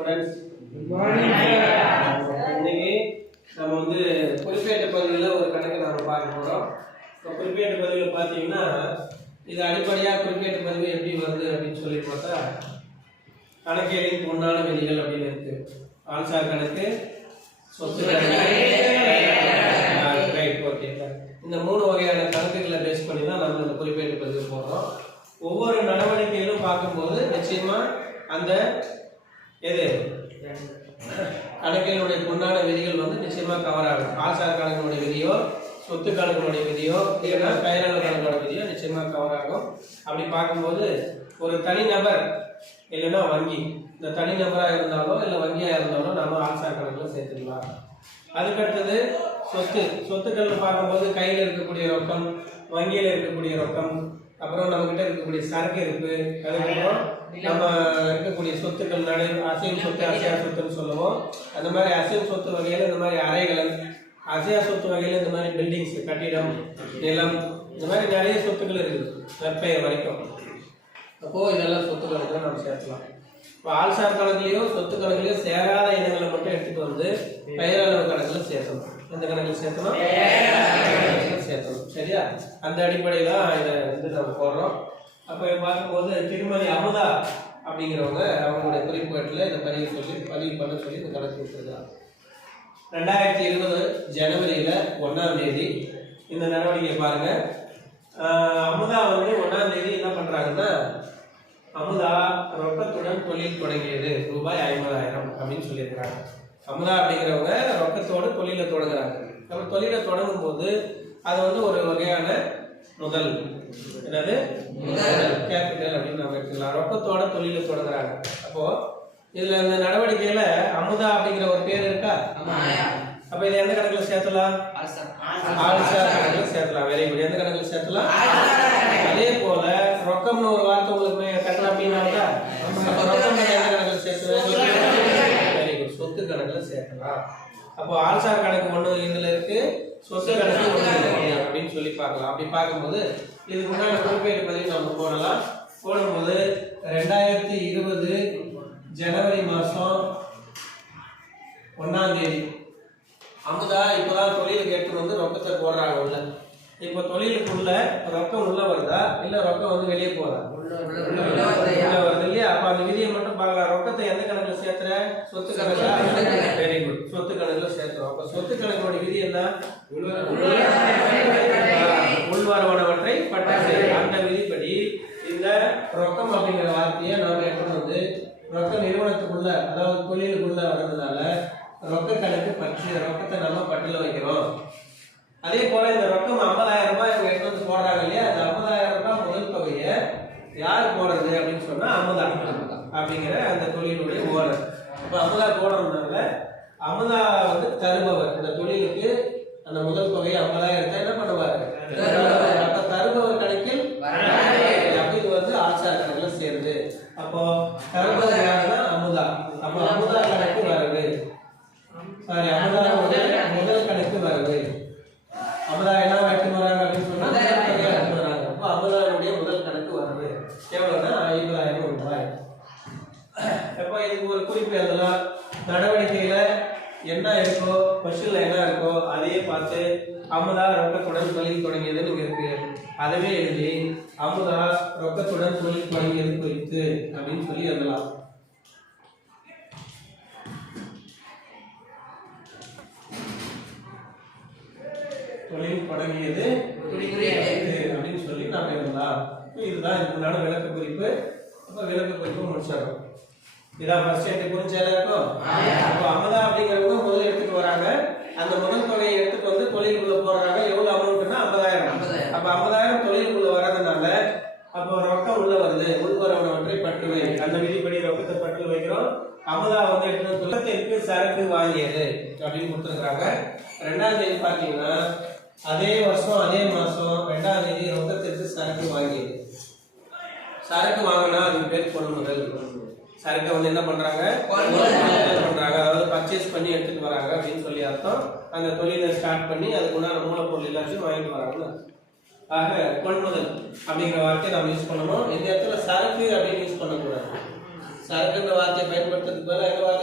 Students. Good morning. இன்னைக்கு நம்ம வந்து குறிப்பேட்டு பகுதியில் ஒரு கணக்கு நாம பார்க்க போறோம். இப்போ குறிப்பேட்டு பகுதியில் பார்த்தீங்கன்னா இது அடிப்படையாக குறிப்பேட்டு பதிவு எப்படி வருது அப்படின்னு சொல்லி பார்த்தா கணக்கியலின் பொன்னான விதிகள் அப்படின்னு இருக்கு. ஆன்சார் கணக்கு, சொத்து கணக்கு, இந்த மூணு வகையான கணக்குகளை பேஸ் பண்ணி தான் நம்ம இந்த குறிப்பேட்டு பதிவு போடுறோம். ஒவ்வொரு நடவடிக்கைகளும் பார்க்கும்போது நிச்சயமா அந்த எது கணக்கினுடைய பொன்னான விதிகள் வந்து நிச்சயமா கவர் ஆகும். ஆசார் கணக்கினுடைய விதியோ, சொத்து கணக்கினுடைய விதியோ, இல்லைன்னா பெயரளவு கணக்கோட விதியோ நிச்சயமா கவர் ஆகும். அப்படி பார்க்கும்போது ஒரு தனிநபர் இல்லைன்னா வங்கி, இந்த தனிநபராக இருந்தாலோ இல்லை வங்கியாக இருந்தாலும் நம்ம ஆசார் கணக்கில் சேர்த்துக்கலாம். அதுக்கடுத்தது சொத்துக்கள் பார்க்கும்போது கையில் இருக்கக்கூடிய ரொக்கம், வங்கியில் இருக்கக்கூடிய ரொக்கம், அப்புறம் நம்மகிட்ட இருக்கக்கூடிய சரக்கு இருப்பு, அதுக்கப்புறம் நம்ம இருக்கக்கூடிய சொத்துக்கள் அசையும் சொத்து, அசையா சொத்துன்னு சொல்லுவோம். அந்த மாதிரி அசையும் சொத்து வகையில் இந்த மாதிரி அறைகள், அசையா சொத்து வகையில் இந்த மாதிரி பில்டிங்ஸ், கட்டிடம், நிலம், இந்த மாதிரி நிறைய சொத்துக்கள் இருக்குது நற்பெயர் வரைக்கும். அப்போ இதெல்லாம் சொத்துக்களுக்கு நம்ம சேர்க்கலாம். இப்போ ஆள்சார் கணக்குலையும் சொத்து கணக்குலையும் சேராத இனங்களை மட்டும் எடுத்துட்டு வந்து பெயரளவு கணக்குல சேர்த்தணும். எந்த கணக்கில் சேர்த்தணும்? சேர்த்தணும். சரியா? அந்த அடிப்படையில் தான் இதை வந்து நம்ம போடுறோம். அப்போ பார்க்கும்போது திருமதி அமுதா அப்படிங்கிறவங்க அவங்களுடைய குறிப்பேட்டில் இதை பதிவு பண்ண சொல்லி இந்த கணக்கு கொடுத்துருக்காங்க. 2020 ஜனவரியில் 1ஆம் தேதி இந்த நடவடிக்கை பாருங்க. அமுதா வந்து 1ஆம் தேதி என்ன பண்றாங்கன்னா, அமுதா ரொக்கத்துடன் தொழில் தொடங்கியது ரூபாய் 50,000 அப்படின்னு சொல்லியிருக்காங்க. அமுதா அப்படிங்கிறவங்க ரொக்கத்தோடு தொழிலை தொடங்குறாங்க. நம்ம தொழிலை தொடங்கும் போது அது வந்து ஒரு வகையான முதல், என்னது கேபிட்டல் அப்படின்னு நம்ம எடுத்துக்கலாம். ரொக்கத்தோட தொழிலை தொடங்குறாங்க. அப்போ இதுல இந்த நடவடிக்கையில அமுதா அப்படிங்கிற ஒரு பேர் இருக்கா? அப்ப இதை எந்த கணக்குல சேர்த்தலாம்? ஆள்சார் கணக்குல சேர்த்தலாம். Very good. எந்த கணக்குல சேர்த்தலாம்? அதே போல ரொக்கம்னு ஒரு வார்த்தை உங்களுக்கு கட்டலாம் அப்படின்னா ரொக்கம் எந்த கணக்குல சேர்த்துவேன்? Very good. சொத்து கணக்குல சேர்த்தலாம். அப்போ ஆள்சார் கணக்கு ஒண்ணு இதுல இருக்கு, சொத்து கணக்கு ஒண்ணு அப்படின்னு சொல்லி பார்க்கலாம். அப்படி பார்க்கும்போது இதுக்கு முன்னாடி குறிப்பேட்டு பதிவு நம்ம போடும்போது 2020 ஜனவரி மாசம் 1ஆம் தேதி அமுதா இப்பதான் தொழிலுக்கு எடுத்துட்டு வந்து ரொக்கத்தை போடுறாங்க உள்ள. இப்ப தொழிலுக்குள்ள ரொக்கம் உள்ள வருதா இல்ல ரொக்கம் வந்து வெளியே போதா? உள்ள வருது இல்லையா? அப்ப அந்த விதியை மட்டும் பார்க்கலாம். ரொக்கத்தை எந்த கணக்குல சேர்த்துற? சொத்து கணக்குல. Very good. சொத்து கணக்குல சேர்த்துறோம். அப்ப சொத்து கணக்கோட விதி என்ன? உள்வரவனவற்றை பட்டாசு. அந்த விதிப்படி இந்த ரொக்கம் அப்படிங்கிற வார்த்தையை நாம எடுத்துட்டு வந்து ரொக்க நிறுவனத்துக்குள்ள, அதாவது தொழிலுக்குள்ள வர்றதுனால ரொக்க கணக்கு பற்றி ரொக்கத்தை நம்ம பட்டியல வைக்கிறோம். அதே போல இந்த ரொக்கம் 50,000 ரூபாய் இவங்க எடுத்து வந்து போடுறாங்க இல்லையா? அந்த 50,000 ரூபாய் முதல் தொகையை யார் போடுறது அப்படின்னு சொன்னா அமுதா அப்படிங்கிற அந்த தொழிலுடைய ஓனர். இப்ப அமுதா போடுறதுனால அமுதா வந்து தருபவர். இந்த தொழிலுக்கு அந்த முதல் தொகையை 50,000 என்ன பண்ணுவாரு? அப்ப தருபவர் கணக்கில் இது வந்து ஆள்சார் கணக்குல சேருது. அப்போ தருபவர் யாருன்னா அமுதா. அப்ப அமுதா கணக்கு வருது. சாரி, அமுதா முதல் கணக்கு வருது. அமுதா என்ன எடுத்து வராங்க அப்படின்னு சொன்னா எடுத்து வராங்க. அப்போ அமுதாவுடைய முதல் கணக்கு வருது. எவ்வளவுன்னா 50,000 ரூபாய். அப்போ இதுக்கு ஒரு குறிப்பு எழுதலாம். நடவடிக்கையில என்ன இருக்கோ, கொஸ்டின்ல என்ன இருக்கோ அதையே பார்த்து அமுதா ரொக்கத்துடன் தொழில் தொடங்கியதுன்னு இருக்கு, அதவே எழுதி அமுதா ரொக்கத்துடன் தொழில் தொடங்கியது குறித்து அப்படின்னு சொல்லி எழுதலாம். தொழில் தொடங்கியது அப்படின்னு சொல்லி நாம எழுதலாம். இதுதான் இதுக்கு முன்னாடி விளக்க குறிப்பு. அப்ப விளக்க குறிப்பு முடிச்சிடறோம். இதான் ஃபர்ஸ்ட் எட்டு புரிஞ்சால இருக்கும். அப்போ அமுதா அப்படிங்கிறவங்க முதல்ல எடுத்துட்டு வராங்க. அந்த முதல் தொகையை எடுத்துட்டு வந்து தொழிலுக்குள்ள போடுறாங்க. எவ்வளவு அமௌண்ட்னா 50,000. அப்ப 50,000 தொழிலுக்குள்ள வர்றதுனால அப்போ ரொக்கம் உள்ள வருது. உள்வரவனவற்றை பற்றுவை. அந்த விதிப்படி ரொக்கத்தை பற்று வைக்கிறோம். அமுதா வந்து எடுத்து ரொக்கத்திற்கு சரக்கு வாங்கியது அப்படின்னு கொடுத்துருக்காங்க. 2ஆம் தேதி பாத்தீங்கன்னா அதே வருஷம் அதே மாசம் 2ஆம் தேதி ரொக்கத்திற்கு சரக்கு வாங்கியது. சரக்கு வாங்கினா அதுக்கு பேர் கொள்முதல். சரக்கை வந்து என்ன பண்றாங்க? அதாவது பர்ச்சேஸ் பண்ணி எடுத்துட்டு வராங்க அப்படின்னு சொல்லி அர்த்தம். அந்த தொழிலை ஸ்டார்ட் பண்ணி அதுக்குண்டான மூலப்பொருள் எல்லாத்தையும் வாங்கிட்டு வராங்க. ஆக கொள்முதல் அப்படிங்கிற வார்த்தையை நம்ம யூஸ் பண்ணணும். இந்த இடத்துல சரக்கு அப்படின்னு யூஸ் பண்ணக்கூடாது. சரக்குன்ற வார்த்தையை பயன்படுத்துறதுக்கு பதிலாக எந்த வார்த்தை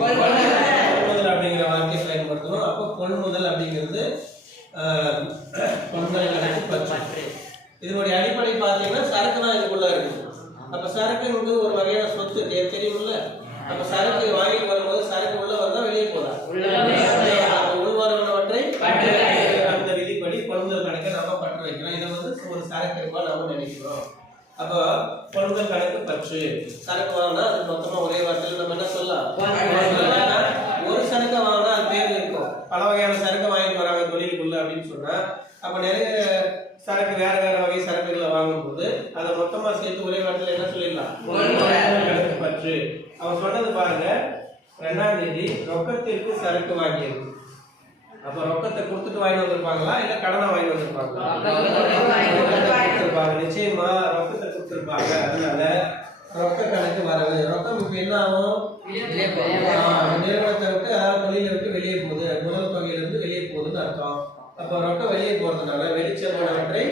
கொள்முதல் அப்படிங்கிற வார்த்தையை பயன்படுத்தணும். அப்போ கொள்முதல் அப்படிங்கிறது கொள்முதல் கணக்கு பற்று. இதனுடைய அடிப்படை பார்த்தீங்கன்னா சரக்கு தான் இதுக்குள்ள இருக்கு. அப்ப சரக்குங்கிறது ஒரு வகையான சொத்து தெரியுமில்ல. அப்ப சரக்கு வாங்கிட்டு வரும்போது சரக்கு உள்ள வந்தா வெளியே போதா, உள்வரவனவற்றை அந்த விதிப்படி கொள்முதல் கணக்கை நம்ம பற்று வைக்கிறோம். இதை வந்து ஒரு சரக்கு இருப்பா நம்ம நினைக்கிறோம். அப்போ கொள்முதல் கணக்கு பற்று. சரக்கு வாங்கினா அது மொத்தமா ஒரே வார்த்தையில் நம்ம என்ன சொல்லலாம், ஒரு சரக்கு வாங்கினா அது பேர் இருக்கும். பல வகையான சரக்கு வாங்கிட்டு வராங்க தொழிலுக்குள்ள அப்படின்னு சொன்னா, அப்ப நிறைய சரக்கு வேற வேற வகை சரக்குகளை வாங்கும் போது அதை மொத்தமா சேர்த்து ஒரே வார்த்தையில என்ன சொல்லிடலாம், கணக்கு பற்று. அவர் சொன்னது பாருங்க, 2ஆம் தேதி ரொக்கத்திற்கு சரக்கு வாங்கியது. அப்ப ரொக்கத்தை கொடுத்துட்டு வாங்கி வந்திருப்பாங்களா இல்ல கடனை வாங்கி வந்திருப்பாங்களா? நிச்சயமா ரொக்கத்தை கொடுத்திருப்பாங்க. அதனால ரொக்க கணக்கு வரவு. ரொக்கம் இப்ப என்ன ஆகும், நிறுவனத்தை விட்டு அதாவது தொழிலை விட்டு வெளியே போகுது, முதல் தொகையிலிருந்து வெளியே போகுதுன்னு அர்த்தம். அப்ப ரொக்கம் வெளியே போறதுனால வெளிச்செல்வனவற்றை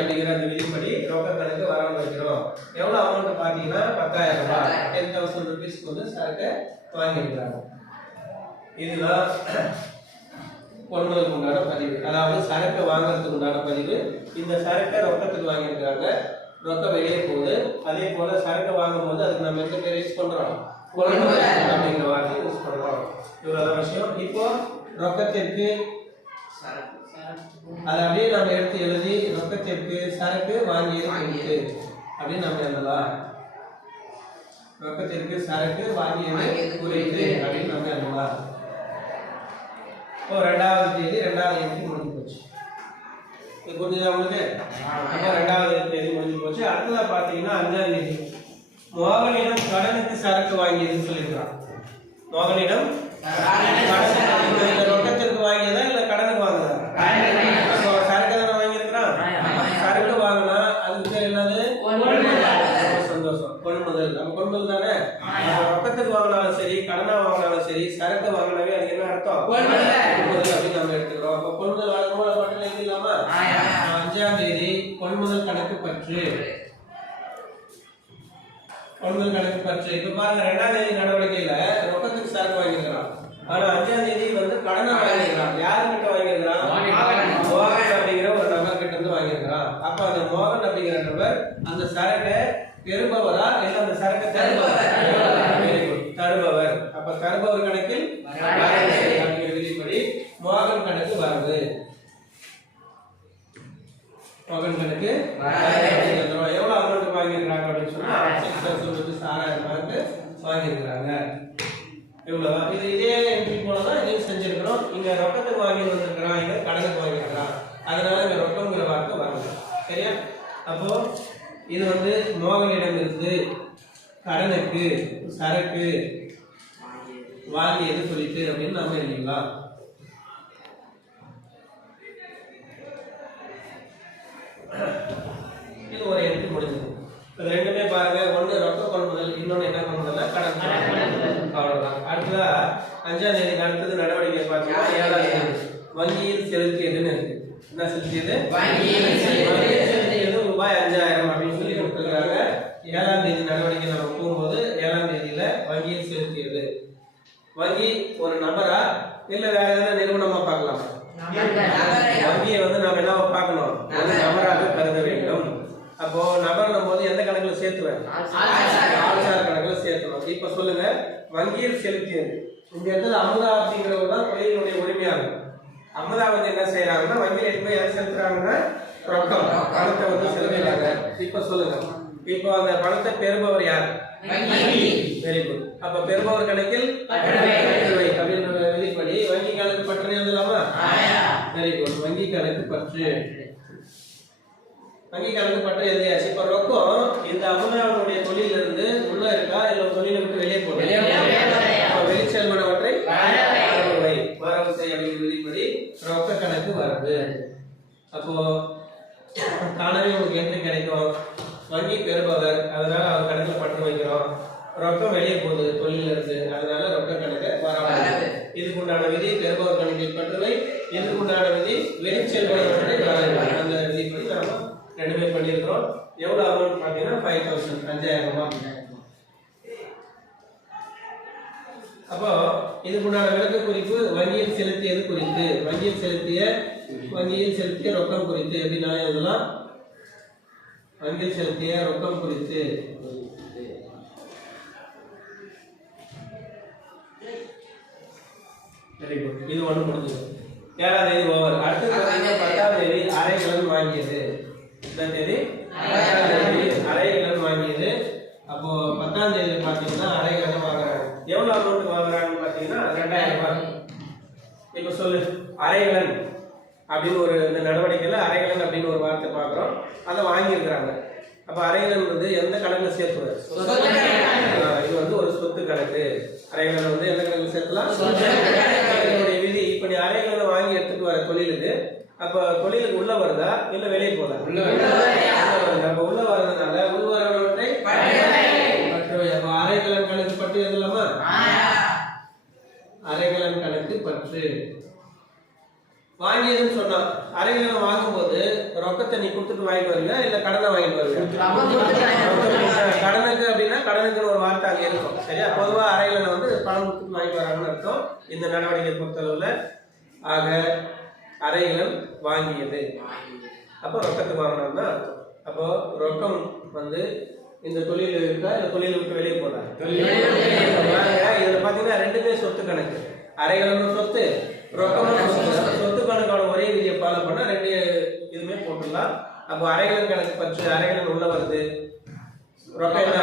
அப்படிங்கிற அந்த விதிப்படி ரொக்க கணக்கு வரவு வைக்கிறோம். எவ்வளவு அமௌண்ட் பாத்தீங்கன்னா 10,000 ரூபாய், 10,000 rupees வந்து சரக்கு வாங்கியிருக்கிறாங்க. இதுதான் கொள்முதலுக்கு உண்டான பதிவு, அதாவது சரக்கு வாங்குறதுக்கு உண்டான பதிவு. இந்த சரக்கை ரொக்கத்துக்கு வாங்கியிருக்கிறாங்க, ரொக்கம் வெளியே போகுது. அதே போல சரக்கு வாங்கும் போது அதுக்கு நம்ம எந்த பேர் யூஸ் பண்றோம், கொள்முதல் அப்படிங்கிற வார்த்தை யூஸ் பண்றோம். இவ்வளவு விஷயம். இப்போ ரொக்கத்திற்கு அதை அப்படியே நம்ம எடுத்து எழுதி ரொக்கத்திற்கு சரக்கு வாங்கியது குறித்து அப்படின்னு நம்ம எழுதலாம். ரொக்கத்திற்கு சரக்கு வாங்கியது குறித்து அப்படின்னு நம்ம எழுதலாம். இப்போ 2ஆவது தேதி 2ஆவது எண்ட்ரி முடிஞ்சு போச்சு. இது புரிஞ்சுதா உங்களுக்கு? அப்போ 2ஆவது தேதி முடிஞ்சு போச்சு. அடுத்ததா பாத்தீங்கன்னா 5ஆம் தேதி மோகனிடம் கடனுக்கு சரக்கு வாங்கியதுன்னு சொல்லியிருக்கிறான். மோகனிடம் ரொக்கத்திற்கு வாங்கியதா இல்ல கடனுக்கு வாங்குதா? சரக்கு தானே வாங்கியிருக்கிறான். சரக்கு வாங்கினா அதுக்கு பேர் என்னது, சந்தோஷம், கொள்முதல். நம்ம கொள்முதல் தானே. ரொக்கத்துக்கு வாங்கினாலும் சரி கடனா வாங்கினாலும் சரி சரக்கு வாங்கினாவே அதுக்கு என்ன அர்த்தம், கொள்முதல் அப்படின்னு நம்ம எடுத்துக்கிறோம். அப்ப கொள்முதல் வழங்கும்போது மட்டும் எழுதிடலாமா? 5ஆம் தேதி கொள்முதல் கணக்கு பற்று. கொள்முதல் கணக்கு பற்று. இப்ப பாருங்க, 2ஆம் தேதி நடவடிக்கையில ரொக்கத்துக்கு சரக்கு வாங்கியிருக்கிறான். ஆனா 5ஆம் தேதி வந்து கடனை வாங்கியிருக்கிறான். யாருக்கிட்ட வாங்கியிருக்கிறான், மோகன் அப்படிங்கிற ஒரு நபர் கிட்ட இருந்து வாங்கியிருக்கிறான். அப்ப அந்த மோகன் அப்படிங்கிற நபர் அந்த சரக்கை பெறுபவரா இல்ல அந்த சரக்கை தருபவர். அப்ப தருபவர் கணக்கில் அப்படிங்கிற விதிப்படி மோகன் கணக்கு வரவு. மோகன் கணக்கு எவ்வளவு அமௌண்ட் வாங்கியிருக்கிறாங்க அப்படின்னு சொன்னா 6,000 ரூபாய்க்கு வாங்கியிருக்கிறாங்க. இவ்வளவு. இது இதே என்ட்ரி போலதான் இதையும் செஞ்சிருக்கிறோம். இங்க ரொக்கத்துக்கு வாங்கி வந்திருக்கிறான், இங்க கடனுக்கு வாங்கியிருக்கிறான். அதனால இங்க ரொக்கம்ங்கிற வார்த்தை வரல. சரியா? அப்போ இது வந்து மோகனிடம் இருந்து கடனுக்கு சரக்கு வாங்கியது குறித்து அப்படின்னு நம்ம எழுதிக்கலாம். இது ஒரு என்ட்ரி முடிஞ்சது. இது ரெண்டுமே பாருங்க, ஒன்று ரொக்க கொள்முதல், இன்னொன்று என்ன கொள்முதல்னா கடன். அவ்வளவுதான். அடுத்ததா 5ஆம் தேதிக்கு அடுத்தது நடவடிக்கை பார்த்தீங்கன்னா 7ஆம் தேதி வங்கியில் செலுத்தியதுன்னு இருக்கு. என்ன செலுத்தியது, செலுத்தியது ரூபாய் 5,000 அப்படின்னு சொல்லி கொடுத்துருக்காங்க. 7ஆம் தேதி நடவடிக்கை நம்ம போகும்போது 7ஆம் தேதியில வங்கியில் செலுத்தியது. வங்கி ஒரு நபரா இல்ல வேற ஏதாவது நிறுவனமா பார்க்கலாம். வங்கியை வந்து நாம என்ன பார்க்கணும், ஒரு நபராக கருத வேண்டும். அப்போ நபர்னும் போது எந்த கணக்குல சேர்த்துவேன், ஆள்சார் கணக்குல சேர்த்தணும். இப்ப சொல்லுங்க, வங்கியில் செலுத்தியது. இந்த இடத்துல அமுதா அப்படிங்கிறவங்க தான் தொழிலுடைய உரிமையாளர். அமுதா வந்து என்ன செய்யறாங்கன்னா வங்கியில் எடுத்து போய் எதை செலுத்துறாங்கன்னா ரொக்கம் பணத்தை வந்து செலுத்துறாங்க. இப்ப சொல்லுங்க, இப்போ அந்த பணத்தை பெறுபவர் யார், வெரி குட். அப்ப பெறுபவர் கணக்கில் அப்படின்ற விதிப்படி வங்கி கணக்கு பற்று எழுதலாமா? Very good. வங்கி கணக்கு பற்று, வங்கி கணக்கு பற்று எழுதியாச்சு. இப்ப ரொக்கம் இந்த அமுதாவுடைய தொழில இருந்து உள்ள இருக்கா இல்ல தொழிலை விட்டு வெளியே போகுது, வெளிச்செல்வனவற்றை வரவு செய் அப்படிங்கிற விதிப்படி ரொக்க கணக்கு வருது. அப்போ தானவே உங்களுக்கு என்ட்ரி கிடைக்கும், வங்கி பெறுபவர், அதனால அவர் கணக்குல பற்று வைக்கிறோம். ரொக்கம் வெளியே போகுது தொழில இருந்து, அதனால ரொக்க கணக்கு வராது. இதுக்கு உண்டான விதி பெறுபவர் கணக்கில் பற்றுவை, இதுக்கு உண்டான விதி வெளிச்செல்வனவற்றை வரவு. அந்த விதிப்படி நாம ரெண்டுமே பண்ணியிருக்கிறோம். எவ்வளவு அமௌண்ட் பார்த்தீங்கன்னா 5,000, 5,000 ரூபாய். அப்போ இதுக்குண்டான விளக்க குறிப்பு வங்கியில் செலுத்தியது குறித்து, வங்கியில் செலுத்திய ரொக்கம் குறித்து எப்படின்னா எழுதலாம். வங்கியில் செலுத்திய ரொக்கம் குறித்து. Very good. இது ஒன்று முடிஞ்சது. 7ஆம் தேதி ஓவர். அடுத்து 10ஆம் தேதி அரைக்கலன் வாங்கியது. 10ஆம் தேதி அரைக்கலன் வாங்கியது. அப்போ 10ஆம் தேதி பார்த்தீங்கன்னா அரைக்கலன் வாங்குறாங்க. எவ்வளோ அமௌண்ட் வாங்குறாங்கன்னு பார்த்தீங்கன்னா 2000 ரூபாய். இப்போ சொல்லு, அரைக்கலன் அப்படின்னு ஒரு இந்த நடவடிக்கையில் அரைக்கலன் அப்படின்னு ஒரு வார்த்தை பார்க்குறோம். அதை வாங்கியிருக்கிறாங்க. அப்போ அரைக்கலன் வந்து எந்த கணக்கில் சேர்த்துவார்? இது வந்து ஒரு சொத்து கணக்கு. அரைக்கலன் வந்து எந்த கணக்கில் சேர்க்கலாம்? இதனுடைய விதி. இப்போ நீ அரைக்கலனை வாங்கி எடுத்துட்டு வர தொழிலுக்கு, அப்போ தொழிலுக்கு உள்ள வருதா இல்லை வெளியே போதா? உள்ள வருது. அப்போ உள்ள வர்றதுனால உள் வரவற்றை பற்று. அப்போ அரைக்கலன் கணக்கு பற்று எழுதலாமா? அரைக்கலன் கணக்கு பற்று. வாங்கியதுன்னு சொன்னா அரைக்கலன் வாங்கும்போது ரொக்கத்தை நீ கொடுத்துட்டு வாங்கிட்டு வருவீங்க இல்ல கடனை வாங்கிட்டு வருவீங்க? கடனுக்கு அப்படின்னா கடனுக்குன்னு ஒரு வார்த்தை அங்கே இருக்கும். சரியா? பொதுவா அரைக்கலனை வந்து பணம் கொடுத்துட்டு வாங்கிட்டு வராங்கன்னு அர்த்தம் இந்த நடவடிக்கை பொறுத்தளவுல. ஆக அரைக்கலன் வாங்கியது, அப்போ ரொக்கத்துக்கு வாங்கணும் தான் அர்த்தம். அப்போ ரொக்கம் வந்து இந்த தொழில் இருக்கா இந்த தொழிலை விட்டு வெளியே போறாங்க. இதுல பாத்தீங்கன்னா ரெண்டுமே சொத்து கணக்கு. அரைக்கலனும் சொத்து, ரொக்கமும் சொத்து கணக்கான ஒரே விதியை ஃபாலோ பண்ணா ரெண்டு இதுமே போட்டுடலாம். அப்போ அரைக்கலன் கணக்கு பற்று, அரைக்கலன் உள்ள வருது, ரொக்கம் என்ன